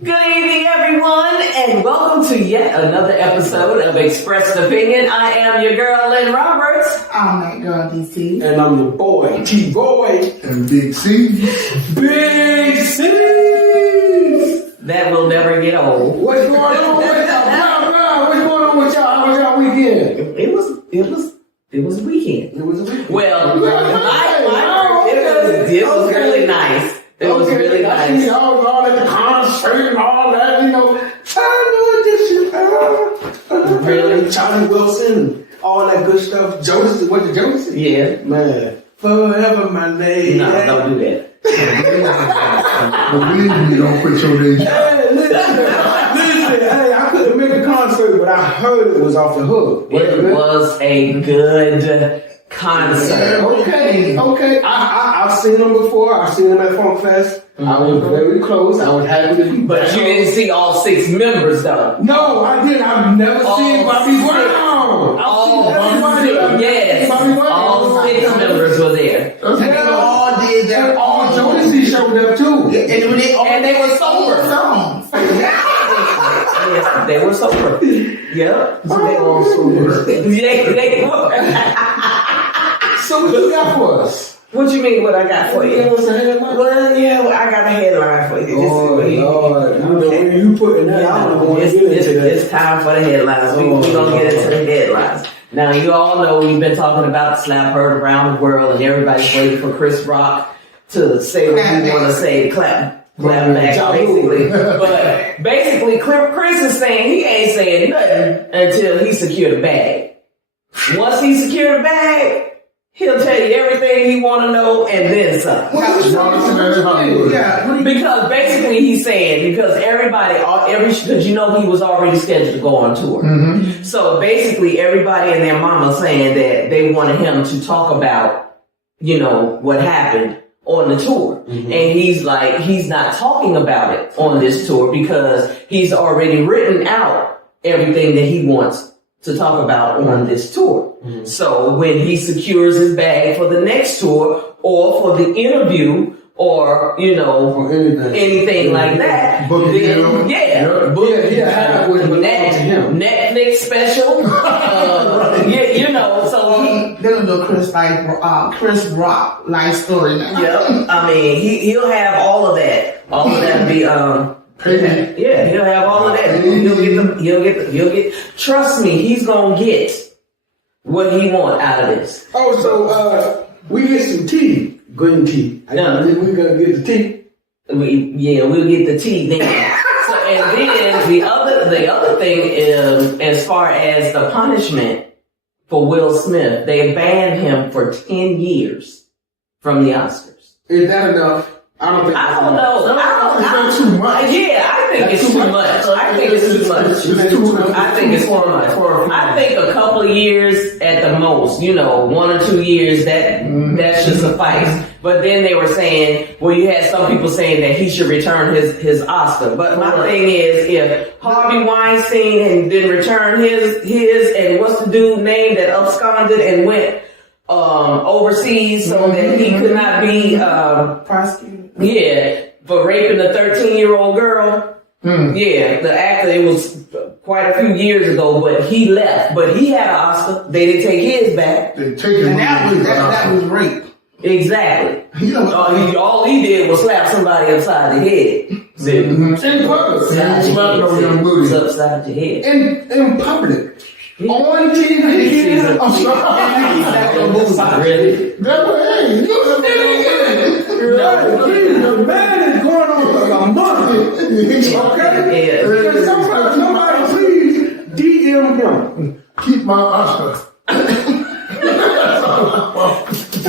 Good evening, everyone, and welcome to yet another episode of Expressed Opinion. I am your girl, Lynn Roberts. I'm that girl, DC. And I'm your boy, T-Boy. And Big C. Big C! That will never get old. What's going on with y'all? What's going on with y'all? How was y'all weekend? It was a weekend. It was a weekend. Well, it was really nice. It was really I nice. see all at the concert and all that, you know. I know this shit. Really? Charlie Wilson, all that good stuff. Jonas, what the Jonas? Yeah. Man, forever my lady. No, don't do that. Believe me, don't put your name. Hey, listen, hey, I couldn't make a concert, but I heard it was off the hook. It was a good concert. Okay. I've seen them before. I've seen them at Funk Fest. I was very close. I was happy to be But back. you didn't see all 6 members, though. No, I didn't. I've never seen Bobby Brown. Yes. All 6 members were there. They all did that. All Jodeci showed up too. And they were sober. songs. Yes, they were sober. Yep. So they all sober. Yeah, they were. So what you got for us? What you mean? What I got for you? Give us a headline. Well, yeah, I got a headline for you. Oh Lord, you know when you putting that out, I don't want to get into that. It's time for the headlines. We're gonna get into the headlines. Now, you all know we've been talking about the slap heard around the world, and everybody's waiting for Chris Rock to say what he want to say, clap back, basically. But basically, Chris is saying he ain't saying nothing until he secured a bag. Once he secured a bag, he'll tell you everything he want to know and then some. Because basically he's saying, because because you know he was already scheduled to go on tour. Mm-hmm. So basically everybody and their mama saying that they wanted him to talk about, you know, what happened on the tour. Mm-hmm. And he's like, he's not talking about it on this tour because he's already written out everything that he wants to talk about on this tour. Mm-hmm. So when he secures his bag for the next tour or for the interview or, you know, Or anything like that, Book then, deal. have what belongs to him. Netflix special, you know, so They're gonna do a Chris Rock life story now. yeah, I mean, he'll have all of that. All of that be, yeah, he'll have all of that. He'll get, trust me, he's gonna get what he want out of this. Oh, so we get some tea, green tea. Yeah. We gonna get the tea. We'll get the tea then. So, and then the other thing is, as far as the punishment for Will Smith, they banned him for 10 years from the Oscars. Is that enough? I don't think I that's don't enough. know. That's too much. Yeah, I think it's too much. I think it's too much. It's too much. I think it's too much. I think a couple of years at the most, you know, 1 or 2 years, that should suffice. But then they were saying, well, you had some people saying that he should return his Oscar. But my thing is, if Harvey Weinstein didn't return his, and what's the dude name that absconded and went overseas so that he could not be Prosecuted. yeah, for raping a 13-year-old girl. Yeah, the actor, it was quite a few years ago, but he left. But he had an Oscar. They didn't take his back. They take it. And that was rape. Exactly. You know, All he did was slap somebody upside the head. See? In public. It's upside the head. In public. On TV. I'm sorry. Really? Hey, The man is going on for a month. Okay? Yeah. Can somebody please DM him? keep my Oscar.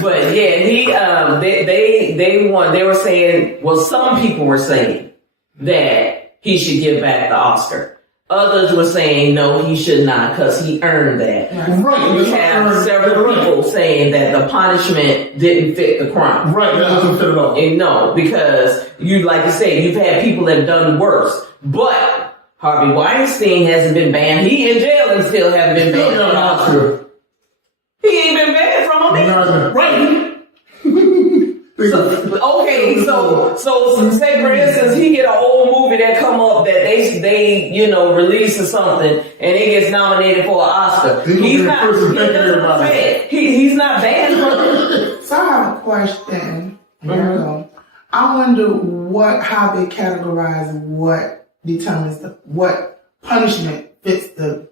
But yeah, they were saying, well, some people were saying that he should give back the Oscar. Others were saying, no, he should not, because he earned that. Right. You have several people saying that the punishment didn't fit the crime. Right, that doesn't fit at all. And no, because like you say, you've had people that have done worse. But Harvey Weinstein hasn't been banned. He in jail and still haven't been banned from an Oscar. He ain't been banned from him. Right. So say for instance, he get an old movie that come on they release or something and it gets nominated for an Oscar, he's not. He's not banned from it. So I have a question. I wonder how they categorize what determines what punishment fits the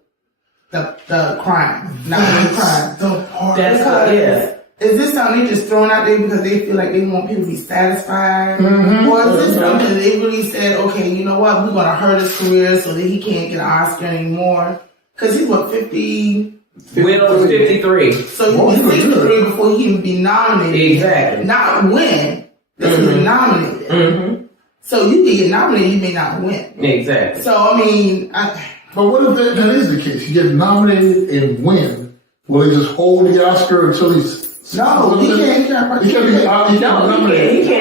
crime, not the crime. Is this something they just throwing out there because they feel like they want people to be satisfied? Or is this something they really said, okay, you know what, we're going to hurt his career so that he can't get an Oscar anymore? Because he's, 50? Will 53. So he was 63 before he even be nominated. Exactly. Not win. This was nominated. So you can get nominated, you may not win. Exactly. So, I mean... But what if that is the case? You get nominated and win. Will he just hold the Oscar until he's... No, he can't. He can't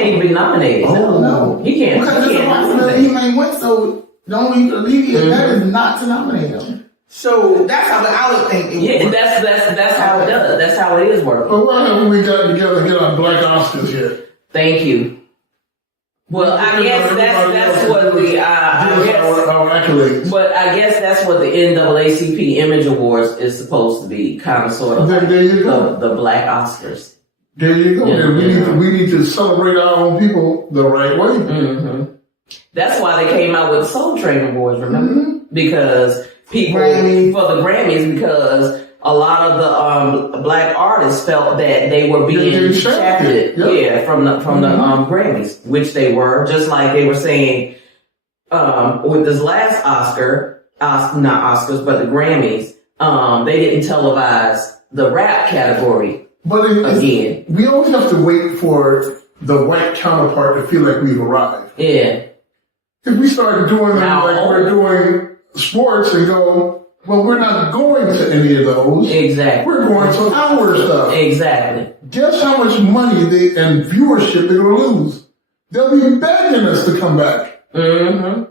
even be nominated. No. He can't. Because there's a possibility he may win, so the only way you can alleviate that is not to nominate him. So that's how I would think it would work. That's how it does. That's how it is working. Well, why haven't we gotten together and get our black Oscars yet? Thank you. Well, I guess that's what our accolades. But I guess that's what the NAACP Image Awards is supposed to be, kind of sort of. There you go. The black Oscars. There you go. Yeah. We need to celebrate our own people the right way. That's why they came out with the Soul Train Awards, remember? Because people for the Grammys, because a lot of the black artists felt that they were being shafted, from the Grammys, which they were. Just like they were saying with this last not Oscars, but the Grammys, they didn't televise the rap category. But again, we always have to wait for the white counterpart to feel like we've arrived. Yeah. If we start doing we're doing sports and go, well, we're not going to any of those. Exactly. We're going to our stuff. Exactly. Guess how much money and viewership they're going to lose? They'll be begging us to come back. But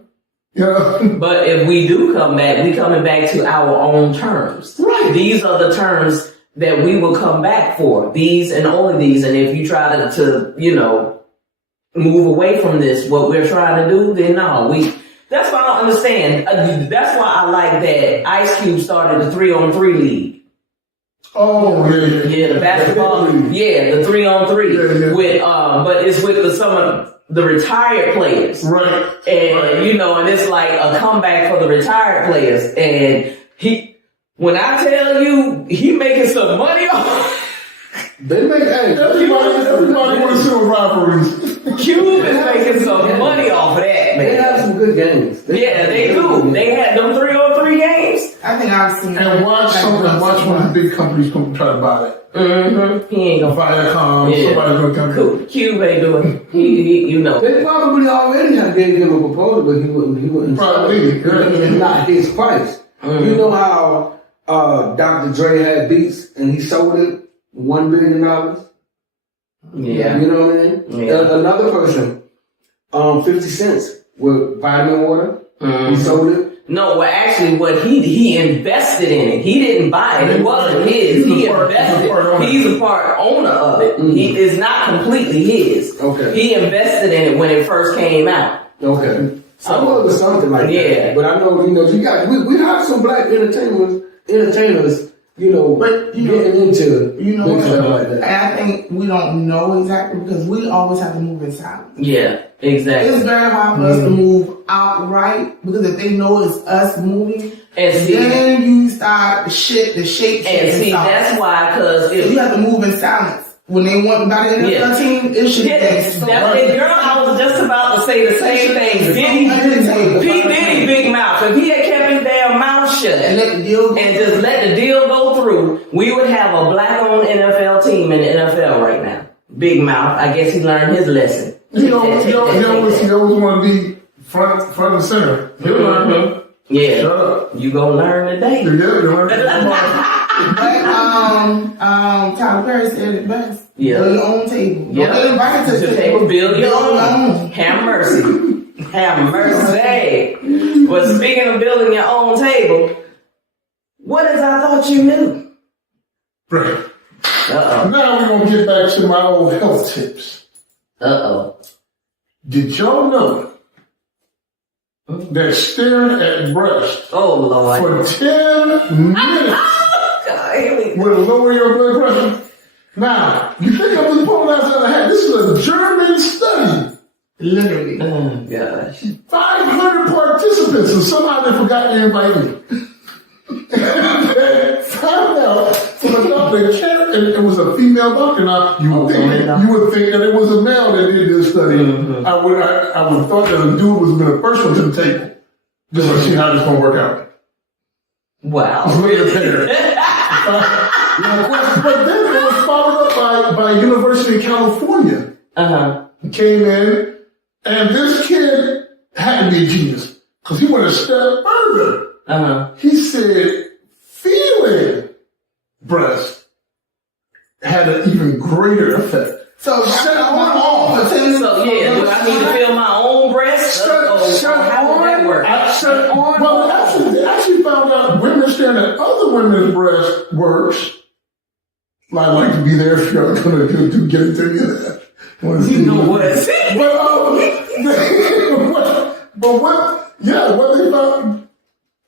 if we do come back, we coming back to our own terms. Right. These are the terms that we will come back for. These and only these. And if you try to move away from this, what we're trying to do, then no, that's why I don't understand. That's why I like that Ice Cube started the 3-on-3 league. Oh, yeah, the basketball, the 3-on-3 with, but it's with some of the retired players, right? And and it's like a comeback for the retired players. And when I tell you, he making some money off. They make everybody wants to see rivalries. Cube is making some money off of that, man. They have some good games. They do. They had them 3-on-3 games. I think I've seen. And watch one of the big companies come try to buy it. He ain't gonna Viacom. Somebody's gonna come. Cool. Cube ain't doing. He They probably already have gave him a proposal, but he wouldn't. Probably. It's not his price. You know how Dr. Dre had Beats and he sold it $1 billion. Yeah. You know what I mean? Yeah. Another person, 50 cents with vitamin water. He sold it. No, well, actually, what he invested in it. He didn't buy it. It wasn't his. He invested. He's a part owner of it. He is not completely his. Okay. He invested in it when it first came out. Okay. So I know it was something like that. But I know, you got we have some black entertainers, but getting into like that. And I think we don't know exactly because we always have to move in silence. Yeah, exactly. It's very hard for us to move outright because if they know it's us moving, then you start the shape. And see, that's why, because you have to move in silence. When they want about the NFL team, it should be girl, I was just about to say the same thing. P. Diddy big mouth. If he had kept his damn mouth shut and just let the deal go through, we would have a black-owned NFL team in the NFL right now. Big mouth. I guess he learned his lesson. He always want to be front and center. Yeah. Shut up. You gonna learn today. But Tyler Perry said it best. Yeah. Build your own table. Yeah. Don't get invited to the table. Build your own. Have mercy. Have mercy. But speaking of building your own table, what is I thought you knew? Right. Now we're gonna get back to my old health tips. Did y'all know that stared at breast Oh Lord. for 10 minutes will lower your blood pressure. Now, you think I'm just pulling outside the hat. This is a German study. Literally. Oh gosh. 500 participants, and somehow they forgot to invite me. They found out from a doctor, and it was a female doctor. Now, you would think that it was a male that did this study. I would thought that a dude was the first one to the table. Just to see how this gonna work out. Wow. But then it was followed up by University of California. Came in, and this kid had to be a genius because he went a step further. He said feeling breast had an even greater effect. So do I need to feel my own breast? How does that work? Well, they actually found out women staring at other women's breast works. I'd like to be there if you're going to get into any of that. You know what? What they found,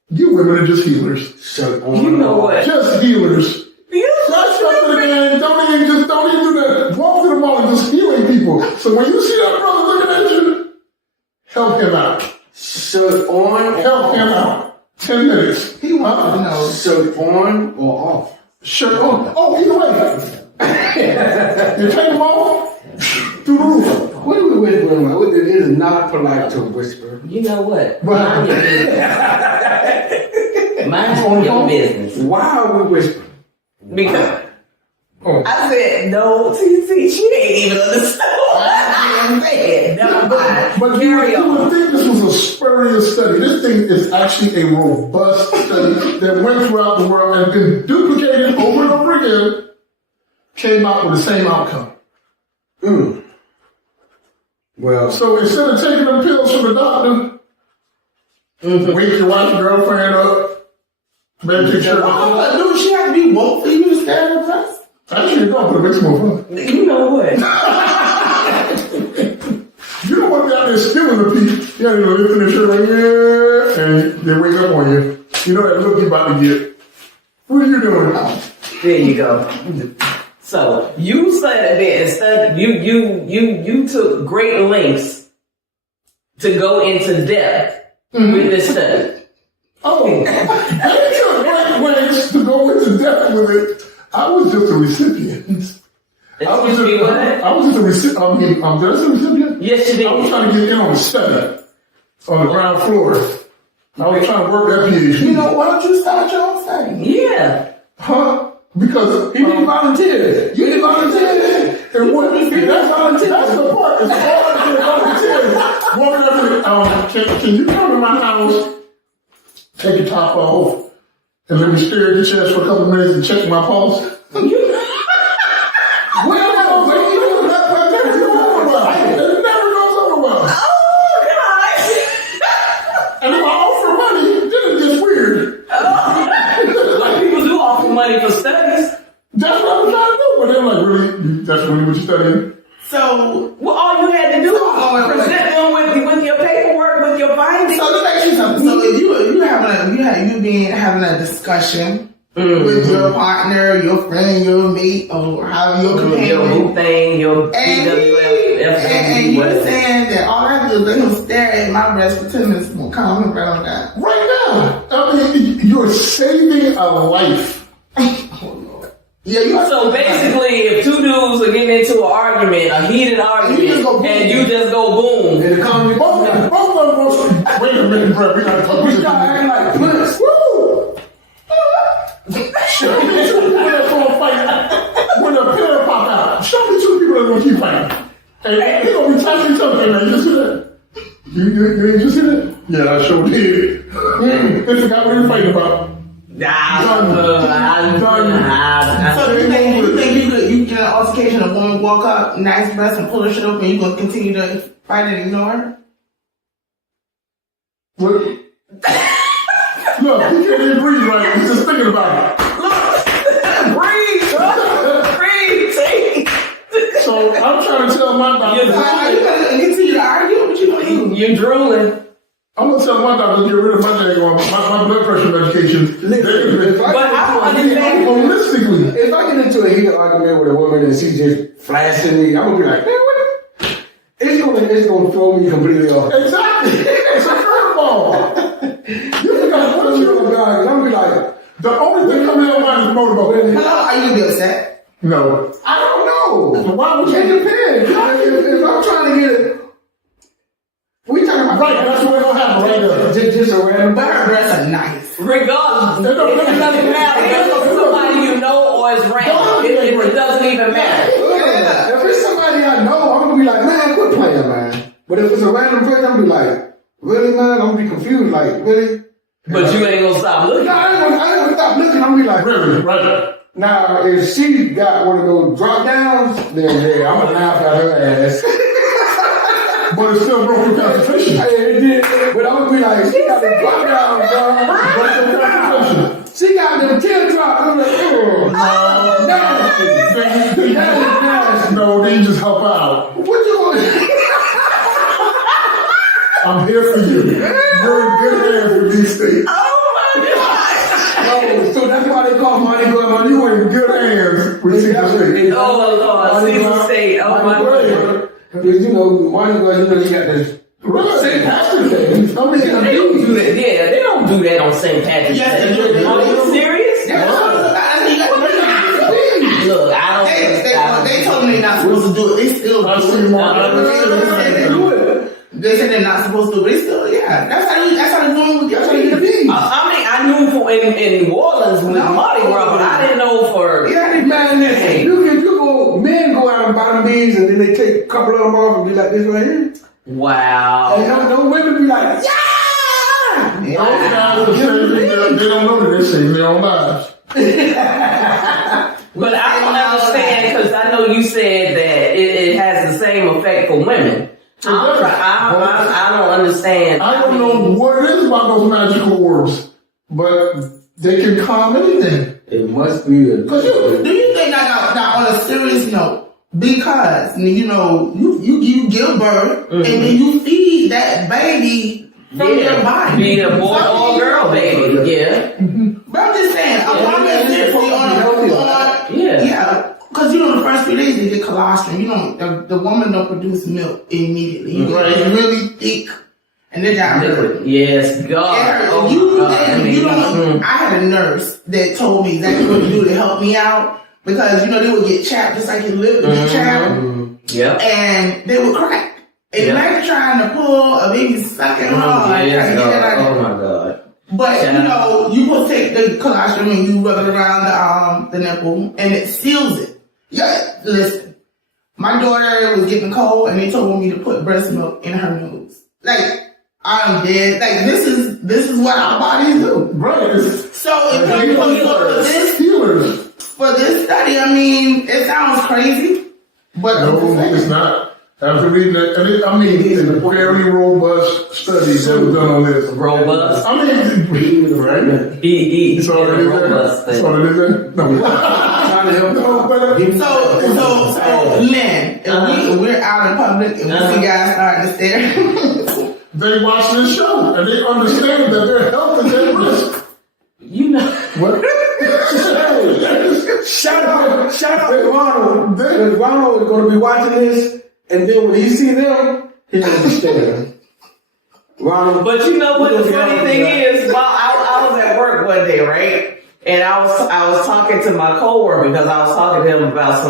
you women are just healers. You know what? Just healers. That's something again. Don't even do that. Walk to the mall and just healing people. So when you see that brother looking at you, help him out. Help him out. 10 minutes. He wants to know. Shirt on or off? Shirt on. Oh, either way. You take them off, through the roof. What are we whispering about? It is not polite to whisper. You know what? Mind your business. Mind your business. Why are we whispering? Because I said no, TC, she ain't even understand what I said. Never mind. But you would think this was a spurious study. This thing is actually a robust study that went throughout the world and been duplicated over and over again, came out with the same outcome. Well, so instead of taking them pills from the doctor, wake your wife and girlfriend up, maybe take care of do she have to be woke for you to stare at breast? Actually, no, but it makes more fun. You know what? You don't want to be out there stealing the people. You know, lifting their shirt like, yeah, and they wake up on you. You know that look you're about to get. What are you doing? There you go. So you said that instead you took great lengths to go into depth with this study. Oh, they took great lengths to go into depth with it. I was just a recipient. I was just a recipient. Did I say recipient? Yes, you did. I was trying to get in on the study on the ground floor. I was trying to work that PhD. You know, why don't you start your own study? Yeah. Huh? Because he didn't volunteer. You didn't volunteer. And what? That's the part. It's hard to volunteer. Can you come to my house, take your top off, and let me stare at your chest for a couple of minutes and check my pulse? Money for studies. That's what I was trying to do. But they're like, really? That's really what you're studying? So, well, all you had to do was present them with your paperwork, with your findings. So let me ask you something. So if you having a discussion with your partner, your friend, your mate, or however your companion, your boo thing, your BWF, and you're saying that all I have to do is let him stare at my breast for 10 minutes and calm him right on down. Right now. I mean, you're saving a life. Yeah, so basically, if two dudes are getting into an argument, a heated argument, and you just go boom, and the comment, both of them. Wait a minute, bro. We gotta talk. We start acting like blitz. Woo! Show me two people that's gonna fight when a pillar pop out. Show me two people that's gonna keep fighting. And they gonna be touching each other. Man, you see that? You ain't just see that? Yeah, I sure did. They forgot what they were fighting about. So you think you get an altercation, a woman walk up, nice breast, and pull her shit open, and you gonna continue to fight and ignore her? What? Look, you can't even breathe right. You're just thinking about it. Breathe. So I'm trying to tell my doctor. Are you gonna continue to argue? What you gonna do? You're drooling. I'm gonna tell my doctor to get rid of my daggone my blood pressure medication. But I don't understand. Holistically. If I get into a heated argument with a woman and she's just flashing me, I'm gonna be like, man, what? It's gonna throw me completely off. Exactly. It's a curveball. You think I'm I'm gonna be like, the only thing coming out of mind is motorboat. Hello, are you gonna be upset? No. I don't know. So why would you? It depends. If I'm trying to get it, we talking about Right, that's what gonna happen right there. just a random But her bird. breasts are nice. Regardless, it doesn't matter. If it's somebody you know or it's random, it doesn't even matter. If it's somebody I know, I'm gonna be like, man, quit playing, man. But if it's a random person, I'm gonna be like, really, man? I'm gonna be confused, like, really? But you ain't gonna stop looking. No, I ain't gonna stop looking. I'm gonna be like, Really, right. now, if she got one of those drop downs, then yeah, I'm gonna laugh at her ass. But it's still broken concentration. But I'm gonna be like, she got the drop downs, bro. She got them teardrops. I'm like, oh, nasty. No, they just help out. What you want? I'm here for you. You're in good hands with these things. Oh, so that's why they call Money Boy Money. You are in good hands with these things. Oh, Lord, Caesar State. Oh, my God. Because, you know, Money Boy, you know, you got this. Right. St. Patrick's Day. They don't do that. Yeah, they don't do that on St. Patrick's Yes, Day. they do. Are you serious? Look, I don't. They told me they're not supposed to do it. They still do I see it. more. They said they're not supposed to, but they still, yeah. That's how they're doing. That's how you get a beat. I mean, I knew for in New Orleans with Mardi Gras, but I didn't know for. Yeah, man, listen. Men go out and buy them bees and then they take a couple of them off and be like this right here. Wow. And no women be like, yeah! Those guys are saying they don't know that they're saving their own lives. But I don't understand because I know you said that it has the same effect for women. I don't understand. I don't know what it is about those magical orbs, but they can calm anything. It must be a. Do you think now on a serious note, because you know you give birth and then you feed that baby from your body, be a boy or girl baby, yeah. But I'm just saying, a woman is different on yeah. Because you know the first few days they get colostrum. You know the woman don't produce milk immediately. You know, it's really thick. And they got liquid. Yes, God. I had a nurse that told me exactly what to do to help me out because you know they would get chapped just like your lip would get chapped. Yep. And they would crack. And like trying to pull a baby sucking hard. Oh my God. But you know, you will take the colostrum and you rub it around the nipple and it seals it. Yeah, listen. My daughter was getting cold and they told me to put breast milk in her nose. Like, I'm dead. Like, this is what our bodies do. Right. So if you for this study, I mean, it sounds crazy, but no, it's not. After reading that, and I mean, it's a very robust studies that was done on this. Robust. I mean, right? He already robust. That's all it is. So, Lynn, if we're out in public and we see guys starting to stare, they watch this show and they understand that their health is at risk. You know what? Shout out to Ronald. Ronald is going to be watching this, and then when he see them, he's going to be staring. Ronald. But you know what the funny thing is? Well, I was at work one day, right? And I was talking to my coworker because I was talking to him about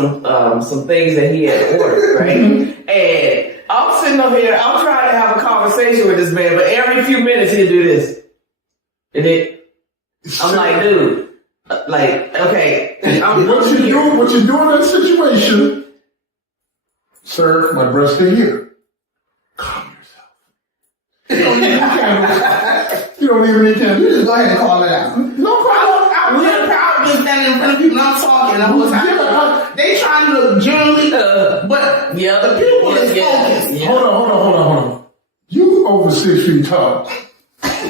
some things that he had ordered, right? And I'm sitting over here, I'm trying to have a conversation with this man, but every few minutes he'll do this. And I'm like, dude, like, okay. What you do in that situation, sir, my breast is here. Calm yourself. You don't even need candles. you just go ahead and call it out. No problem. I'm really proud of standing in front of people and I'm talking. They trying to look generally, but the people is focused. Hold on. You over 6 feet tall.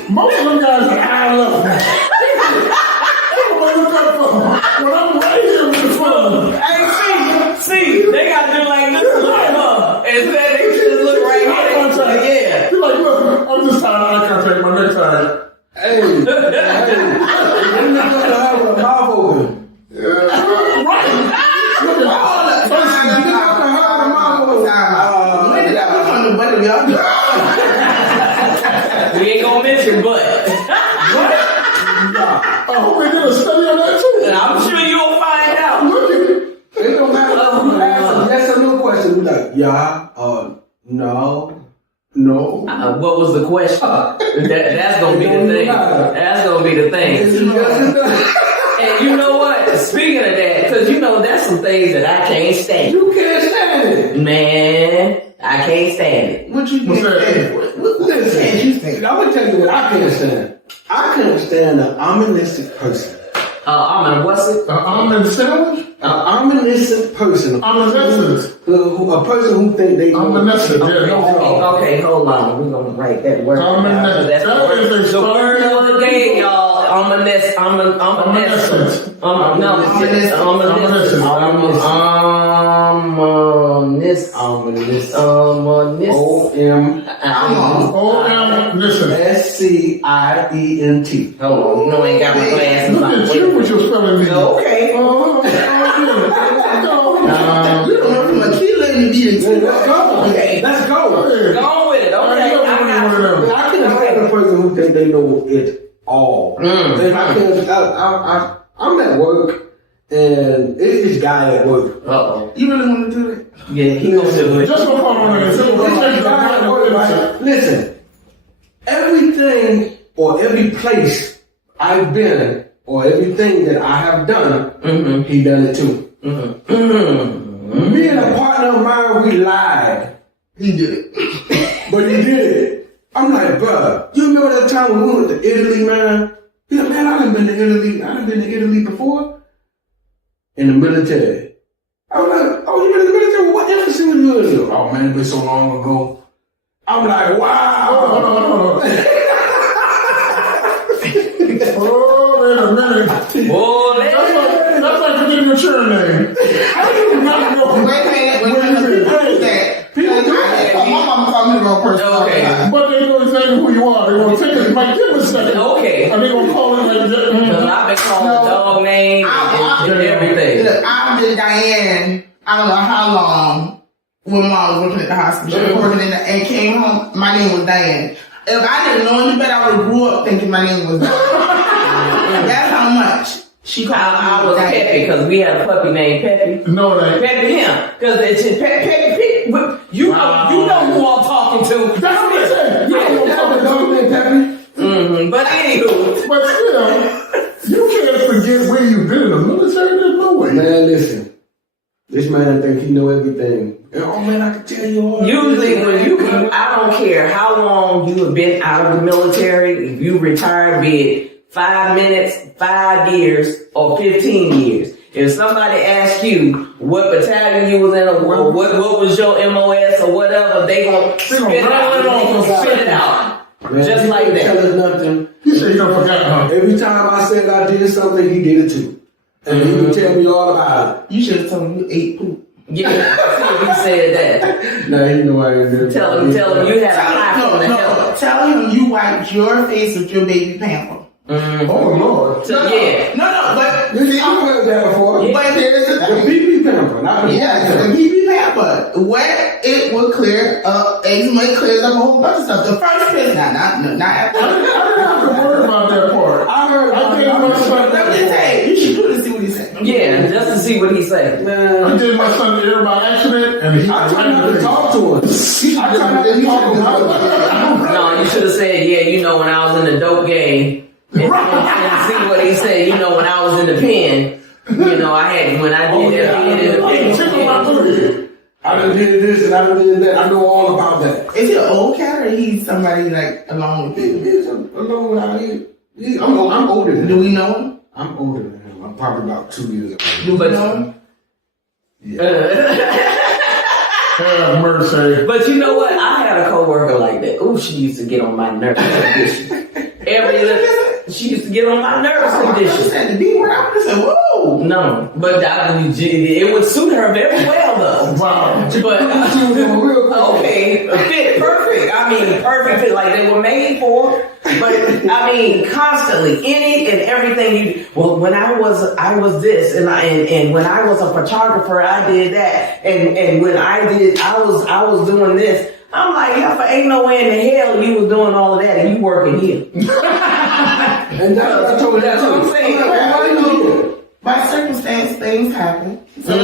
Most of them guys are high level. When I'm right here with the phone. Hey, see, they got to do like this, like, and then they just look right here. Yeah. You're like, look, I'm just trying to eye next time. Hey, you look at her with a mouth open. Right. Look at all that. When did I become the butt of y'all? We ain't gonna mention butt. I hope they did a study on that too. And I'm sure you'll find out. Look at it. It don't matter if you ask a yes or no question. We like, yeah, no. What was the question? That's gonna be the thing. That's gonna be the thing. And you know what? Speaking of that, because you know there's some things that I can't stand. You can't stand it. Man, I can't stand it. What you What's can't that? stand? Listen, you stand? I'm gonna tell you what I can't stand. I can't stand an ominous person. What's it? Almond sandwich? An ominous person. Omniscient. A person who think they know. Omniscient, yeah. Okay, hold on. We're gonna write that word. Omniscient. That's the word of the day, y'all. Omniscient. Omniscient. Hold on, you know I ain't got my glasses Look on. at you with your spelling bee. Okay. You don't know from a key lady beating. Let's go. Okay. Let's go. Go on with it. Okay. I can't stand a person who think they know it all. If I'm at work and it's this guy at work. Uh-oh. You really want to do that? Yeah, he gonna do it. Just go call on it. Listen, everything or every place I've been or everything that I have done, he done it too. Me and a partner of mine, we lied. He did it. But he did it. I'm like, bruh, you remember that time when we went to Italy, man? He's like, man, I done been to Italy. I done been to Italy before. In the military. I was like, oh, you been in the military? Well, what embassy was you in? Oh, man, it's been so long ago. I'm like, wow. Hold on. Oh, wait a minute. Oh, That's like forgetting your churn name. How do you not know? Wait a minute. My mama called me the wrong person. Okay. But they know exactly who you are. They're going to take it. It might give a second. Okay. And they're going to call it like that. I've been calling dog name and everything. Look, I've been Diane, I don't know how long, when mom was working at the hospital. She was working and came home, my name was Diane. If I didn't know any better, I would have grew up thinking my name was Diane. That's how much she called me I was Diane. Peppy because we had a puppy named Peppy. No, that. Peppy him. Because it's Peppy. You know who I'm talking to. That's what they say. You know what I'm talking about. But anywho. But still, you can't forget where you've been in the military. There's no way. Man, listen. This man think he know everything. And, oh man, I can tell you all. Usually I don't care how long you have been out of the military, if you retire, be it 5 minutes, 5 years, or 15 years. If somebody asks you what battalion you was in or what was your MOS or whatever, they gonna spit it out. Man, Just he like didn't that. tell us nothing. You say you don't forget, huh? Every time I said I did something, he did it too. And he would tell me all about You should have told me you ate poop. Yeah, see if he said that. it. Now he know I ain't do it. Tell him you had a high from the hell. Tell him you wiped your face with your baby pamper. Oh, Lord. So, yeah. No, but I've heard that before. but here's the The thing. PP pamper, not the Yeah, the PP pamper. Wet, it will clear up eczema, it clears up a whole bunch of stuff. The first piss, not after. I didn't have to worry about that part. I heard I gave my son. Let me just say, you should do to see what he said. Yeah, just to see what he said. I Man, gave my son the air by accident, and he I tried not to talk to him. I tried not to talk to him. No, you should have said, yeah, you know, when I was in the dope game. And see what he said, you know, when I was in the pen, you know, when I did that pen in the Tickle my pen. booty. I done did this and I done did that. I know all about that. Is he an old cat or he's somebody like along with you? He's alone without me. I'm older than Do him. we know him? I'm older than him. I'm probably about 2 years older. Do we But- know him? Have mercy. But you know what? I had a coworker like that. Ooh, she used to get on my nerves condition. She used to get on my nerves I condition. said the B word. I would have said, whoa. No, but it would suit her very well though. Wow. But okay, a fit perfect. I mean, perfect fit like they were made for. But I mean, constantly, any and everything you. Well, when I was this, and when I was a photographer, I did that, and when I was doing this. I'm like, yeah, ain't no way in the hell you was doing all of that and you working here. And that's what I told her. That's what I'm saying. By circumstance, things happen. So I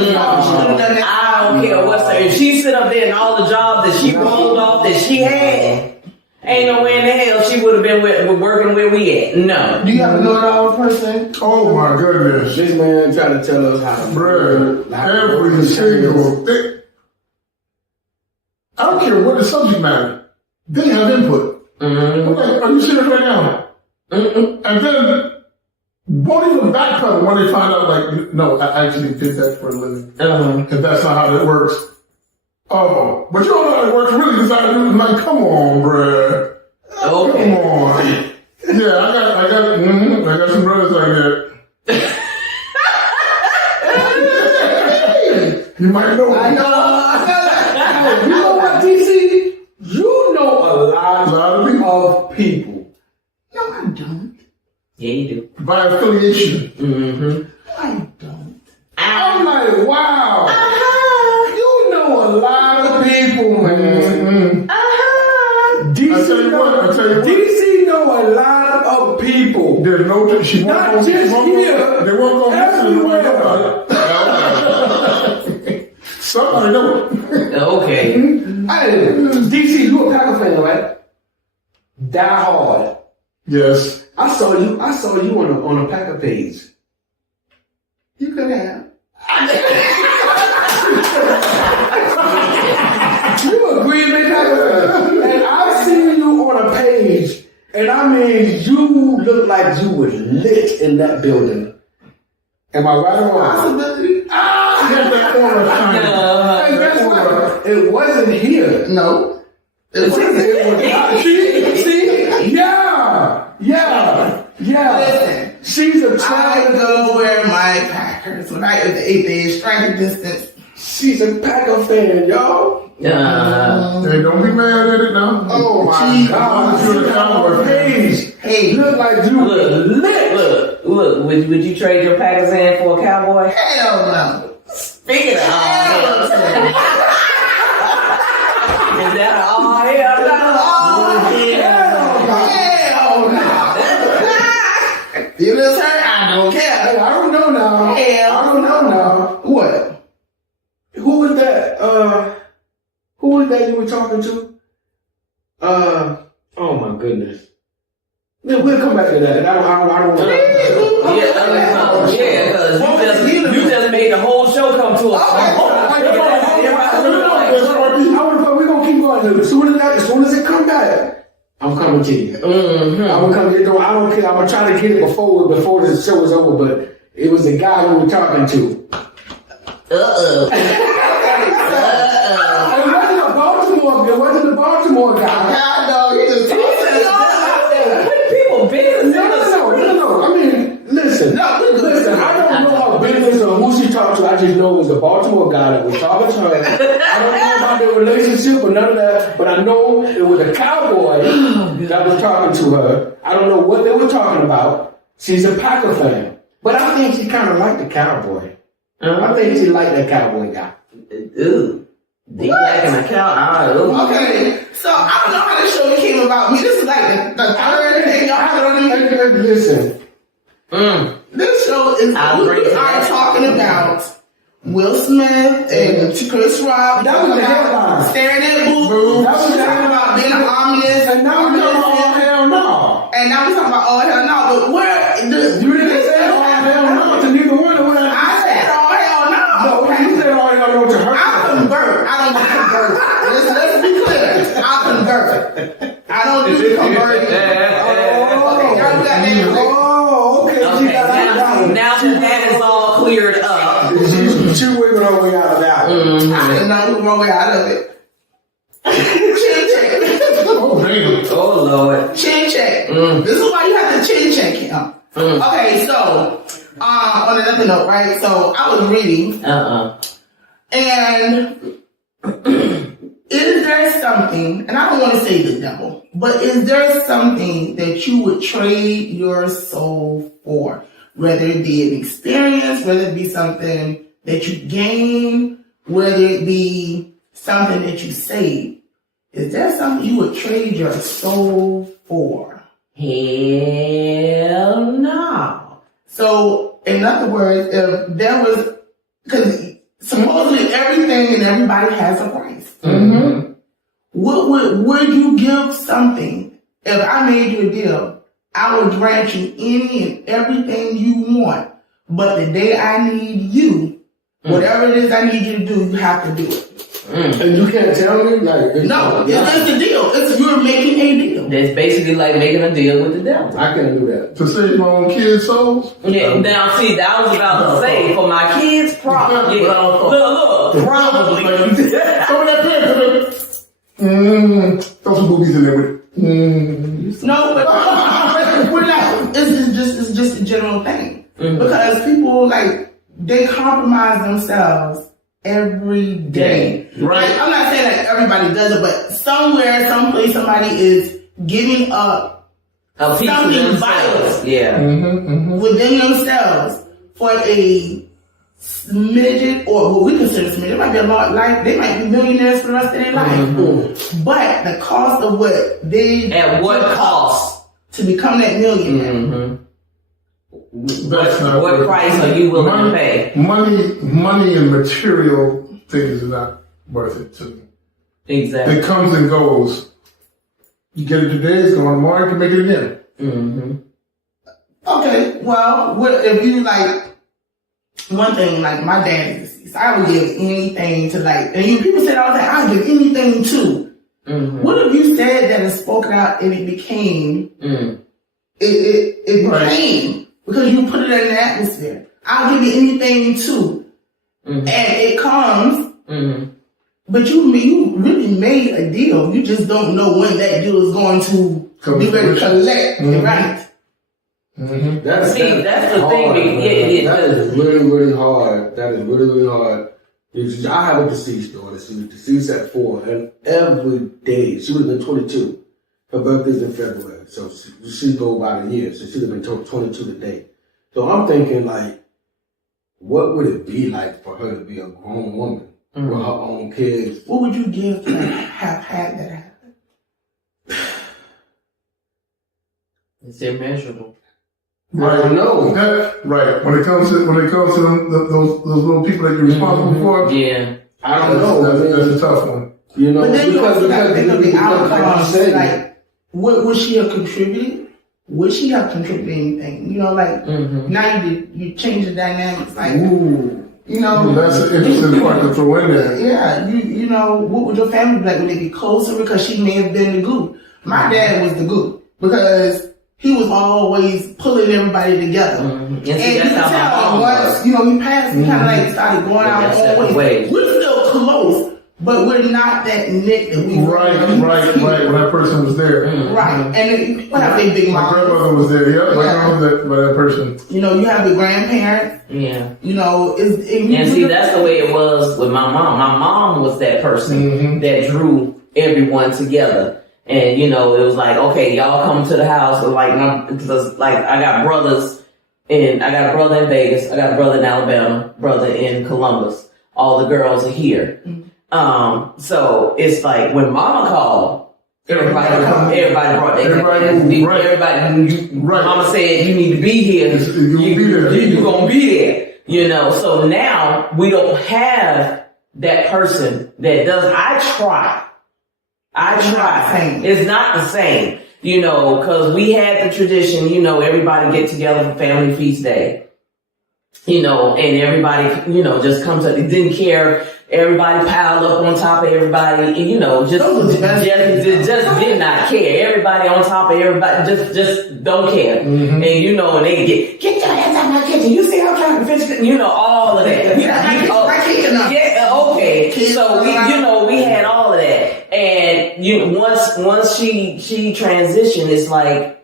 don't care what's her. If she sit up there and all the jobs that she rolled off that she had, ain't no way in the hell she would have been working where we at. No. Do you have a know-it-all person? Oh my goodness. This man tried to tell us how to Bruh, every single thing. I don't care what the subject matter. They have input. Mm-hmm. I'm like, are you serious right now? Mm-mm. And then won't even backpedal when they find out, like, no, I actually did that for a living. And that's not how that works. Oh, but you don't know how it works really because I'm like, come on, bruh. Okay. Come on. Yeah, I got some brothers like that. You might know. I know. You know what, DC? You know a lot of people. No, I don't. Yeah, you do. By affiliation. Mm-hmm. I don't. I'm like, wow. Uh-huh. You know a lot of people, man. Uh-huh. DC know a lot of people. There's no, she won't Not go, just she won't here, go, they won't go everywhere. Somebody know. Okay. Hey, DC, you a Packer fan, right? Die hard. Yes. I saw you on a Packer page. You could have. You a Green Bay Packer fan. And I've seen you on a page, and I mean, you look like you were lit in that building. Am I right or wrong? Possibility. Get that aura shining. Hey, guess what? It wasn't here. No. It was not. See? Yeah. Listen. She's a I child. go where my Packers, when I at the 8th age, striking distance. She's a Packer fan, y'all. Hey, don't be mad at it now. Oh my God! You're a Cowboy fan. Hey, Look like you lit. Look. Would you trade your Packers in for a Cowboy? hell no. Speaking of all hell, is that all hell? Hell no. You just heard? I don't care. Hey, I don't know now. Hell. I don't know now. What? Who was that? Who was that you were talking to? Oh my goodness. We'll come back to that. I don't know. Yeah, because you just made the whole show come to We're gonna keep going. As soon as it come back, I'm coming to you. Mm-hmm. I'm gonna come. I don't care. I'm gonna try to get it before the show is over. But it was the guy we were talking to. It wasn't the Baltimore guy. God, no, you just people business. No. I mean, listen. I don't know how business or who she talked to. I just know it was the Baltimore guy that was talking to her. I don't know about their relationship or none of that, but I know it was a cowboy that was talking to her. I don't know what they were talking about. She's a Packer fan, but I think she kind of liked the cowboy. I think she liked that cowboy guy. Ooh. Deep black and a cow. Okay, so I don't know how the show came about me. This is like the third thing y'all have on me. Listen. This show is we are talking about Will Smith and Chris Rock. That was the headline. Staring at boobs. That was talking about being ominous. And now we're talking about all hell no. And now we're talking about all hell no. But where You didn't say all hell no to neither one of them. I said all hell no. No, you said all hell no to her. I convert. I don't convert. Let's be clear. I convert. I don't do converting. Now that is all cleared up. She wiggled her way out of that one. I didn't know my way out of it. Chin check. Oh, damn. Oh, Lord. Chin check. This is why you have to chin check him. Okay, so on another note, right? So I was reading, and it is there something, and I don't want to say the devil, but is there something that you would trade your soul for? Whether it be an experience, whether it be something that you gain, whether it be something that you save. Is there something you would trade your soul for? Hell no. So, in other words, if there was, because supposedly everything and everybody has a price. Mm-hmm. Would you give something? If I made you a deal, I would grant you any and everything you want. But the day I need you, whatever it is I need you to do, you have to do it. And you can't tell me? No, it's the deal. You're making a deal. That's basically like making a deal with the devil. I can't do that. To save my own kids' souls? Yeah, now see, that was about to say, for my kids, probably. Yeah. Look, probably. Some of that pen, throw some boobies in there with it. No, but we're not. It's just a general thing. Because people, they compromise themselves every day. Right. I'm not saying that everybody does it, but somewhere, someplace, somebody is giving up A piece of something themselves. vital Yeah. within themselves for a smidget, or what we consider smidget. It might be a lot. They might be millionaires for the rest of their life. But the cost of what they At what cost? to become that millionaire. That's not What worth it. price are you willing to pay? Money and material things are not worth it to me. Exactly. It comes and goes. You get it today, it's going tomorrow, you can make it again. Okay, well, if you one thing, my dad is deceased, I would give anything to and people say all the time, I'll give anything to. What if you said that and spoke it out and it became, it became, because you put it in the atmosphere. I'll give you anything too. And it comes, but you really made a deal. You just don't know when that deal is going to be ready to collect, right? That's the thing. That is really, really hard. That is really, really hard. I have a deceased daughter. She was deceased at 4, and every day, she would have been 22. Her birthday's in February, so she go about a year, so she'd have been 22 today. So I'm thinking, what would it be like for her to be a grown woman with her own kids? What would you give to have had that happen? It's immeasurable. I don't know. Right. When it comes to those little people that you're responsible for, Yeah. I don't know. That's a tough one. But then you also got to think of the because outcomes. Would she have contributed? Would she have contributed anything? Now you change the dynamics. That's an interesting part to throw in there. Yeah, what would your family be like? Would they be closer because she may have been the glue? My dad was the glue because he was always pulling everybody together. And you can tell once, he passed, we kind of started going our own way. We're still close, but we're not that knit that we were. Right. When that person was there. Right. And what have they big My mom? grandmother was there. Yeah, my grandmother was that person. You have the grandparents. Yeah. And see, that's the way it was with my mom. My mom was that person that drew everyone together. And, it was like, okay, y'all come to the house. Because I got brothers I got a brother in Vegas. I got a brother in Alabama, brother in Columbus. All the girls are here. So it's like when mama called, everybody brought their Mama said, you need to be here. You're going to be there. So now we don't have that person that does. I try. It's not the same, because we had the tradition, everybody get together for family feast day, and everybody, just comes up. It didn't care. Everybody piled up on top of everybody, just did not care. Everybody on top of everybody, just don't care. And and they get your ass out of my kitchen. You see I'm trying to finish it, all of that. Okay. So we had all of that. And once she transitioned, it's like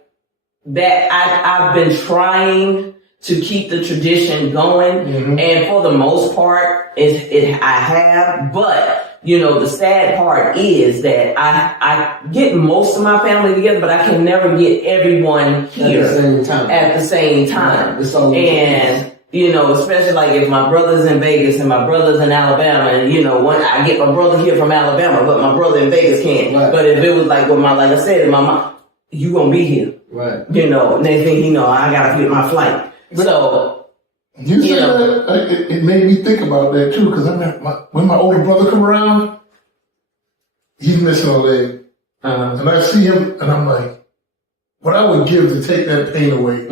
that. I've been trying to keep the tradition going, and for the most part, I have. But the sad part is that I get most of my family together, but I can never get everyone here at the same time. And, especially like if my brother's in Vegas and my brother's in Alabama, and, I get my brother here from Alabama, but my brother in Vegas can't. Right. But if it was like like I said, my mom, you gonna be here. Right. Next thing I gotta get my flight. So, you said that, it made me think about that too, because when my older brother come around, he's missing a leg. And I see him, and I'm like, what I would give to take that pain away.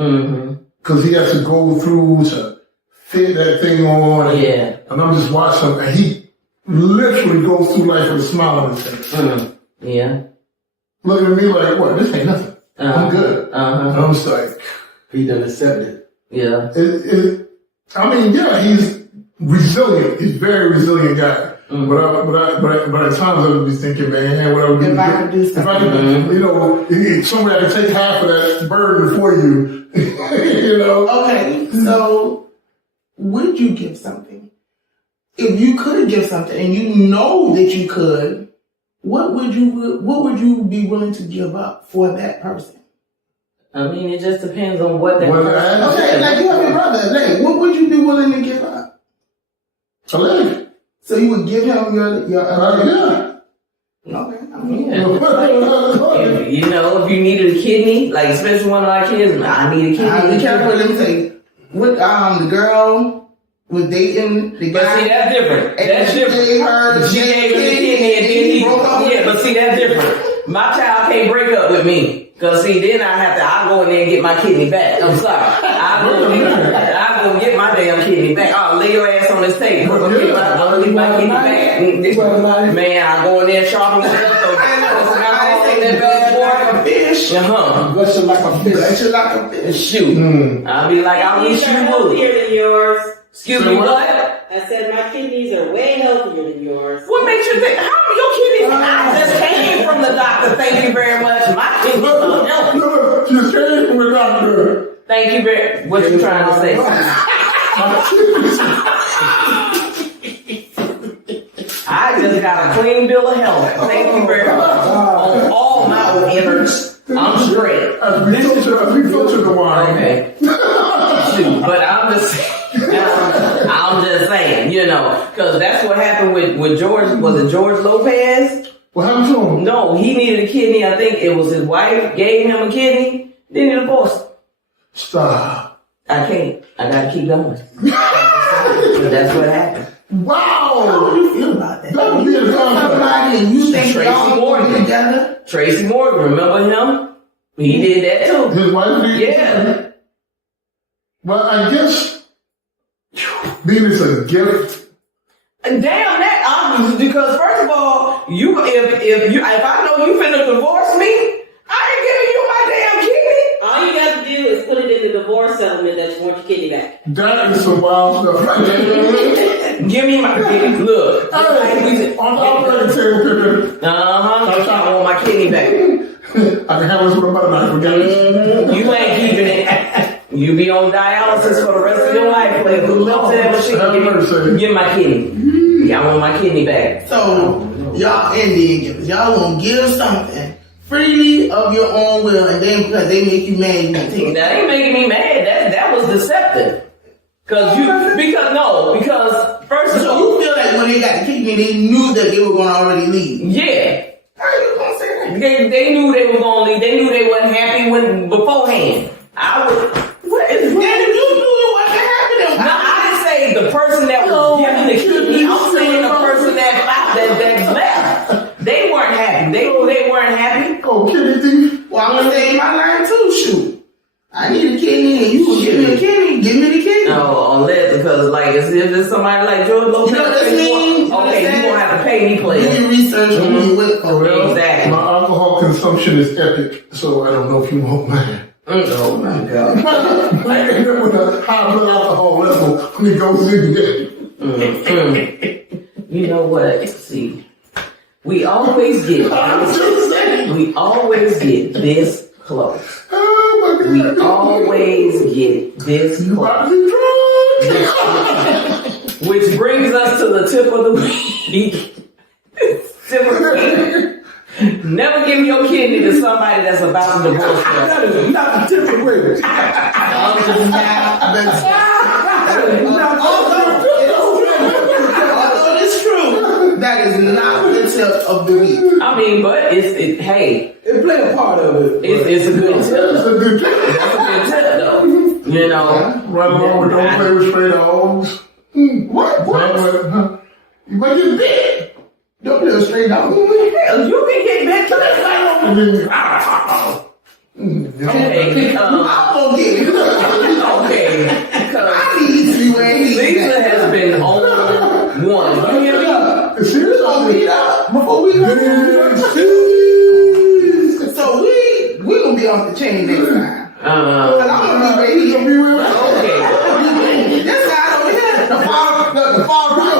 Because he has to go through to fit that thing on. And I'm just watching him, and he literally goes through life with a smile on his face. Looking at me like, what, this ain't nothing. I'm good. And I'm just like, he done accepted. He's resilient. He's a very resilient guy. But at times I would be thinking, man, what I would do if I could do something. If I could, somewhere I could take half of that burden for you. Okay, so would you give something? If you could give something, and you know that you could, what would you be willing to give up for that person? It just depends on what that person. Okay, like you have your brother, a leg. What would you be willing to give up? A leg. So you would give him your yeah. Okay. If you needed a kidney, like especially one of our kids, I need a kidney. Be careful. Let me tell you, what the girl was dating the guy. But see, that's different. That's different. She gave him the kidney, and then he broke up. Yeah, but see, that's different. My child can't break up with me. Cause see, then I go in there and get my kidney back. I'm sorry. I go get my damn kidney back. Oh, lay your ass on this table. I'm gonna get my kidney back. Man, I go in there shopping with that bad boy. Fish. Bless you like a fish. Bless you like a fish. Shoot. I'll be like, I wish you would. Healthier than yours. Excuse me, what? I said my kidneys are way healthier than yours. What makes you think? How your kidneys? I just came from the doctor. Thank you very much. My kidneys are healthy. Look, you came from the doctor. Thank you very. What you trying to say? I just got a clean bill of health. Thank you very much. On all my innards, I'm straight. We filtered the wine. Okay. Shoot, but I'm just saying, because that's what happened with George. Was it George Lopez? What happened to him? No, he needed a kidney. I think it was his wife gave him a kidney. Then he divorced. Stop. I can't. I gotta keep going. So that's what happened. Wow. How do you feel about that? That would be a somebody and you think Tracy Morgan together? Tracy Morgan, remember him? He did that too. His wife did? Yeah. Well, I guess being it's a gift. And damn that, because first of all, if I know you finna divorce me, I ain't giving you my damn kidney. All you got to do is put it in the divorce settlement that you want your kidney back. That is some wild stuff right there. Give me my kidney. Look. Hey, on the operating table, Pippin. I want my kidney back. I can have this with a butter knife, okay? You ain't keeping it. You be on dialysis for the rest of your life. Play with that machine. Give me my kidney. Yeah, I want my kidney back. So, y'all Indian givers, y'all gonna give something freely of your own will, and then because they make you mad, you gonna take it. That ain't making me mad. That was deceptive. Because first of all, you feel like when they got the kidney, they knew that they were gonna already leave. Yeah. How you gonna say that? They knew they were gonna leave. They knew they wasn't happy beforehand. What is that? You knew it wasn't happening. No, I didn't say the person that was giving the kidney. I'm saying the person that left. They weren't happy. They weren't happy. Oh, kidney thief. Well, I'm gonna say in my line too. Shoot, I need a kidney, and you will give me a kidney. Give me the kidney. No, unless because like if there's somebody like George Lopez, you know what I mean? Okay, you gonna have to pay me, player. You can research on me with. Well, exactly. My alcohol consumption is epic, so I don't know if you want mine. Oh my God. I end up with a high blood alcohol level when it goes in there. You know what? See, we always get. We always get this close. Oh my God. We always get this You close. about to be drunk. Which brings us to the tip of the week. Temporary. Never give your kidney to somebody that's about to divorce you. That is not the temporary. Although it's true, that is not the tip of the week. I mean, but hey, It play a part of it. it's a good tip. That's a good thing. That's a good tip, though. You know, Right along with don't play with stray dogs. What? You might get bit. Don't play with stray dogs. you can get bit to the And then, Okay, I'm gonna get it. okay. I need to see where he's Lisa at. has been on one. You hear me? see this We're gonna meet up before we go. So we gonna be off the chain next time. Cause I'm gonna be ready. Okay. This side over here, the far right,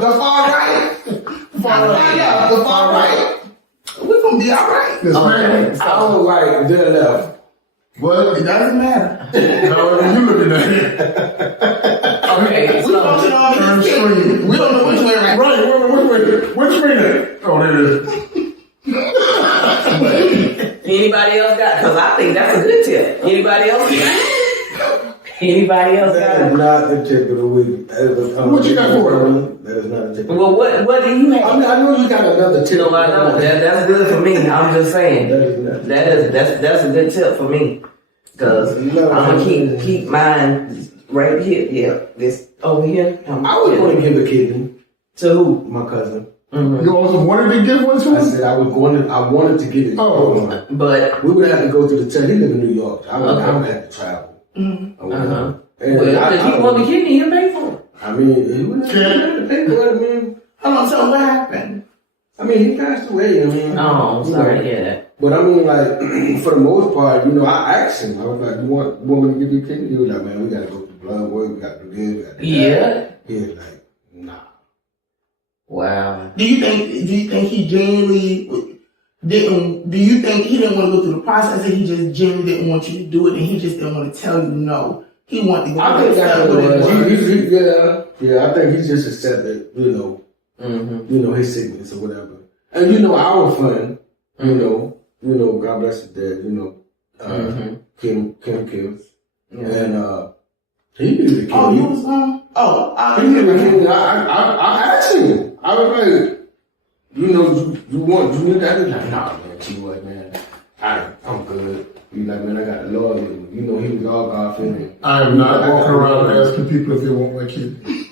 the far right. We're gonna be all right. Yes, man. Okay. I don't like their left. But It doesn't matter. however you looking at it. Okay. We function all Turn these screen. things. We don't know which way right. Right, which screen is it? Oh, there it is. Anybody else got? Because I think that's a good tip. Anybody else got? Anybody else That got? is not the tip of the week. What you got for it? That is not the tip. Well, what do you have? I know you got another tip. No, I know that's good for me. I'm just saying that's a good tip for me because I'm gonna keep mine right here. Yeah, this over here. I was going to give a kidney to who? my cousin. Mm-hmm. You also wanted to give one to I him? said I wanted to give it. Oh. But we would have to go through the test. He live in New York. I would have to travel. And well, I he want the kidney, he'll pay for it. I mean, he wouldn't have to pay for it. I mean, Hold on, so what happened? he passed away. I mean, Oh, sorry to hear that. But I mean, like, for the most part, I asked him. I was like, you want me to give you a kidney? He was like, man, we got to go through blood work. We got to do this. We got to do Yeah. that. He was like, nah. Wow. Do you think he genuinely didn't? Do you think he didn't want to go through the process, and he just genuinely didn't want you to do it, and he just didn't want to tell you no? He wanted to go. I think that's what it was. Yeah, I think he just accepted, his sickness or whatever. And our friend, God bless his dad, Kim Kills. Yeah. And he needed a kidney. Oh, you was on? He needed a kidney. I asked him. I was like, you need that? He's like, nah, man, tell you what, man, I'm good. He's like, man, I got the Lord with me. He was all God feeling. I am not walking around asking people if they want my kidney.